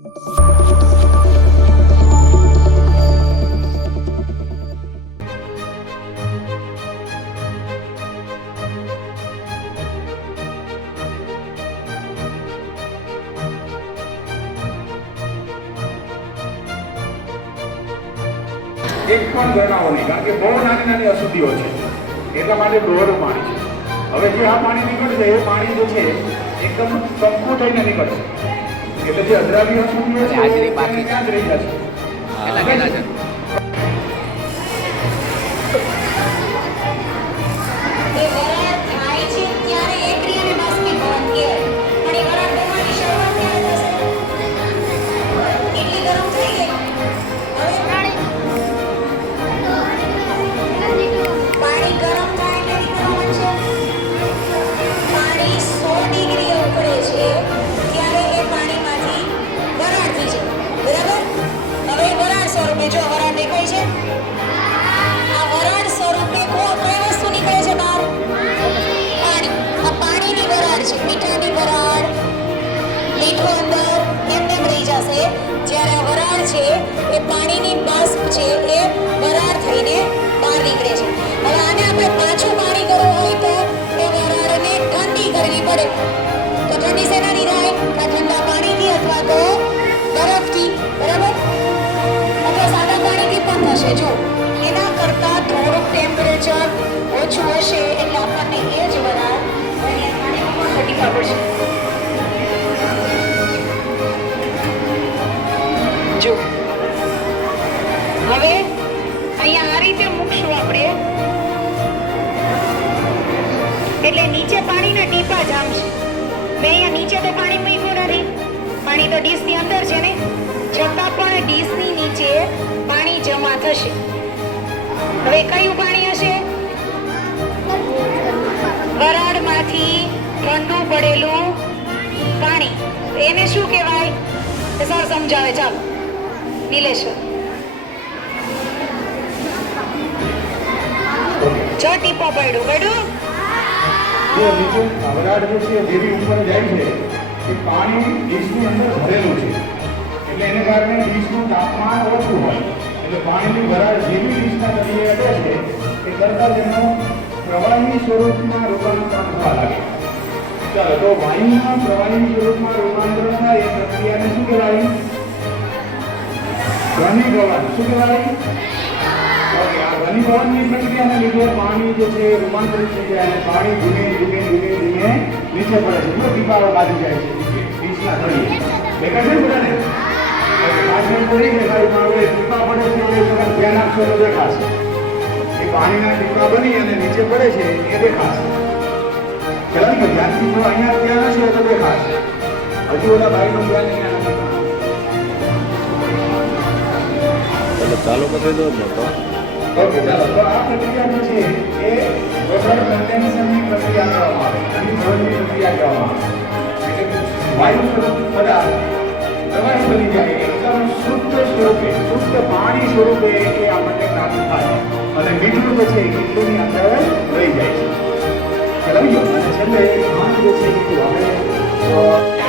એક પણ ગણાવો નહીં, કારણ કે બહુ નાની નાની અશુદ્ધિઓ છે. એટલા માટે ડોહરું પાણી છે. હવે જે આ પાણી નીકળશે, એ પાણી જે છે, એકદમ સંકુ થઈને નીકળશે. એટલે જે અશુદ્ધિઓ છે. હાજરી બાકી છે? રહી જશે. જ્યારે વરાળ છે એ પાણીની બાષ્પ છે એ વરાળ થઈને બહાર નીકળે છે. હવે આને આપણે પાછું પાણી કરવું હોય તો એ વરાળને ઠંડી કરવી પડે. એટલે નીચે પાણીના ટીપા જામશે મેં અહીંયા નીચે તો પાણી મૂક્યું નથી. પાણી તો ડીશની અંદર છે ને. છતાં પણ ડીશની નીચે પાણી જમા થશે. હવે કયું પાણી હશે? વરાળમાંથી ઠંડુ પડેલું પાણી. એને શું કહેવાય? સર સમજાવે, ચાલો. નીલેશ્વર. છ ટીપો પડ્યું. પડ્યું? જે નીચે જે છે જેવી ઉપર જાય છે, એ પાણી ડીશની અંદર ભરેલું છે. એટલે એને કારણે ડીશનું તાપમાન ઓછું હોય. એટલે પાણીની વરાળ જેવી ડીશના તળિયે અડે છે, એ કરતાં તેનું પ્રવાહી સ્વરૂપમાં રૂપાંતરણ થવા લાગે. ચાલો, તો વાયુના પ્રવાહી સ્વરૂપમાં રૂપાંતરણ થાય, એ પ્રક્રિયાને શું કહેવાય? પ્રવાહ. શું કહેવાય? આ ઘનીભવનની પ્રક્રિયાને લીધે પાણી જે છે રૂપાંતરિત થઈ જાય અને પાણી ધીમે ધીમે ધીમે ધીમે નીચે પડે છે. એટલો ટીપાઓ બાજી જાય છે. નીચે, નીચલા તળિયે. દેખાય છે બધાને? પાછળ નહીં દેખાય પણ હવે ટીપા પડે ધ્યાન આપશો તો દેખાશે. એ પાણીના ટીપા બની અને નીચે પડે છે એ દેખાશે. ખ્યાલ ગયો? ધ્યાનથી જો અહીંયા ત્યાં હશે તો દેખાશે. હજુ ઓલા ભાઈનું ધ્યાન અહીંયા ચાલુ દો તો ઓકે ચાલો તો આ પ્રક્રિયા છે એ વોટર કન્ડેન્સરની પ્રક્રિયા કહેવામાં આવે ધોળની પ્રક્રિયા કહેવામાં આવે એટલે વાયુ સ્વરૂપ પદાર્થ પ્રવાહી બની જાય એકદમ શુદ્ધ સ્વરૂપે શુદ્ધ પાણી સ્વરૂપે એ આપણને પ્રાપ્ત થાય અને મીઠું જે છે એ અંદર રહી જાય છે ચલાવી અને છેલ્લે ભાંગ જે છે કીટલું હવે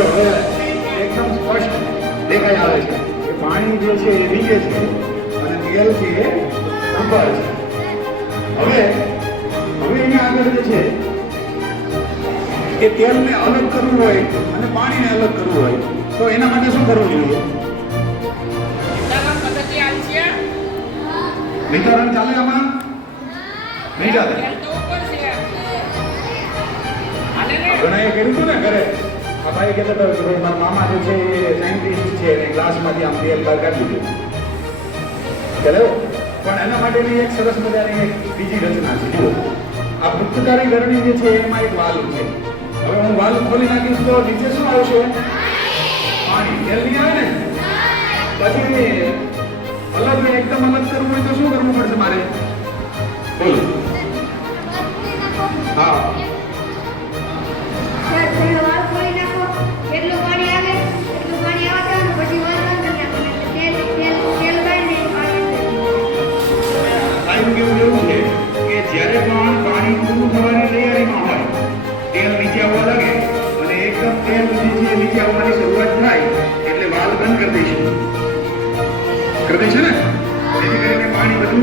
જો હવે એકદમ સ્પષ્ટ દેખાઈ આવે છે કે પાણી જે છે એ નીચે છે અને તેલ છે એ ઉપર છે. હવે હવે અહીંયા આગળ જે છે એ તેલને અલગ કરવું હોય અને પાણીને અલગ કરવું હોય તો એના માટે શું કરવું જોઈએ? વિતરણ ચાલે આમાં? નહીં ચાલે? ઘણા એ કર્યું હતું ને ઘરે? આ ભાઈ કહેતા હતો કે ભાઈ, મારા મામા જે છે, એ સાયન્ટિસ્ટ છે એને ગ્લાસમાંથી આમ તેલ બહાર કાઢી દીધું. ચાલો પણ એના માટેની એક સરસ મજાની એક બીજી રચના છે, જુઓ. આ પુખ્તકારી ગરણી જે છે, એમાં એક વાલ છે. હવે હું વાલ ખોલી નાખીશ તો નીચે શું આવશે? પાણી. તેલ નહીં આવે ને? જેથી કરીને પાણી બધું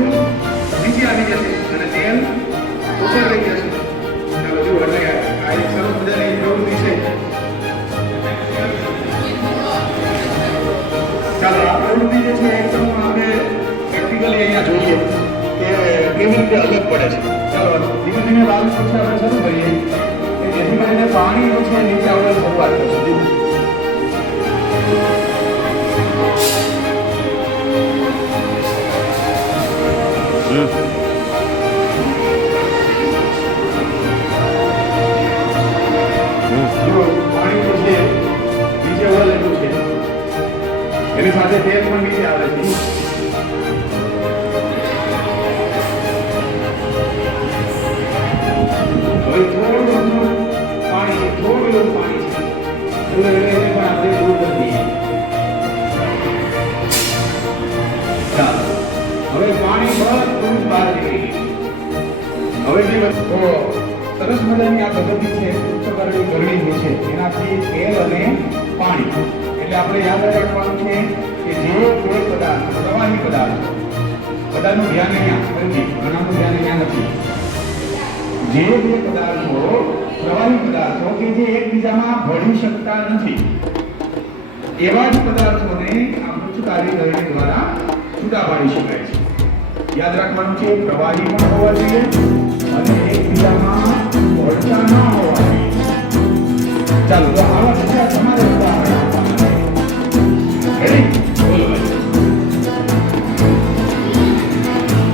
નીચે આવી જશે અને તેલ ઉપર રહી જશે. આ છે. ચાલો પ્રવૃત્તિ જે છે એકદમ આપણે પ્રેક્ટિકલી અહીંયા જોઈએ કેવી રીતે અલગ પડે છે. ચાલો, ધીમે ધીમે પછી આપણે શરૂ કરીએ જેથી કરીને પાણી જે નીચે આવડે શરૂઆત થશે. એની સાથે તેલ પણ નીચે આવે છે. હવે જે વસ્તુ સરસ મજાની આ પદ્ધતિ છે પુસ્તકરની ગરણી હોય છે, એનાથી તેલ અને પાણી. એટલે આપણે યાદ રાખવાનું છે કે જે કોઈ પદાર્થ પ્રવાહી પદાર્થ બધાનું ધ્યાન અહીંયા, નથી, ઘણાનું ધ્યાન અહીંયા નથી. જે બે પદાર્થો પ્રવાહી પદાર્થો કે જે એકબીજામાં ભળી શકતા નથી, એવા જ પદાર્થોને આ પૃચ્છકારી ગરણી દ્વારા છૂટા પાડી શકાય છે. યાદ રાખવાનું છે પ્રવાહી પણ હોવા જોઈએ અને એકબીજામાં ભળતા ન હોવા જોઈએ ચાલો તો આવા બધા તમારે ઉદાહરણ આપવાના છે રેડી બોલો ભાઈ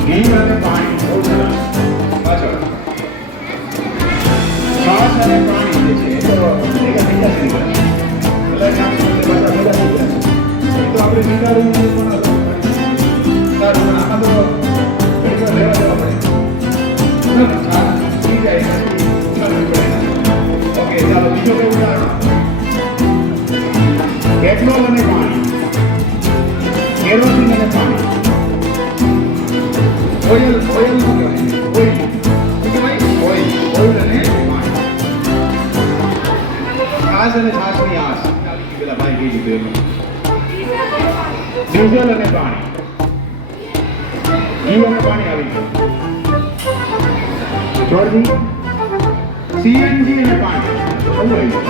ઘી અને પાણી બહુ સરસ પાછળ છાશ અને પાણી ઉદાહરણ પેટ્રોલ અને પાણી. કેરોસીન ભાઈ કહી અને પાણી. ઘી પાણી આવી ગયું. ચોથી સીએનજી અને પાણી બહુ હોય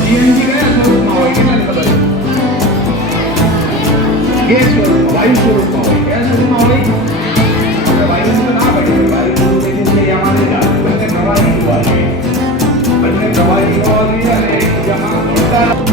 સીએનજી કયા સ્વરૂપમાં હોય કેટલાને ખબર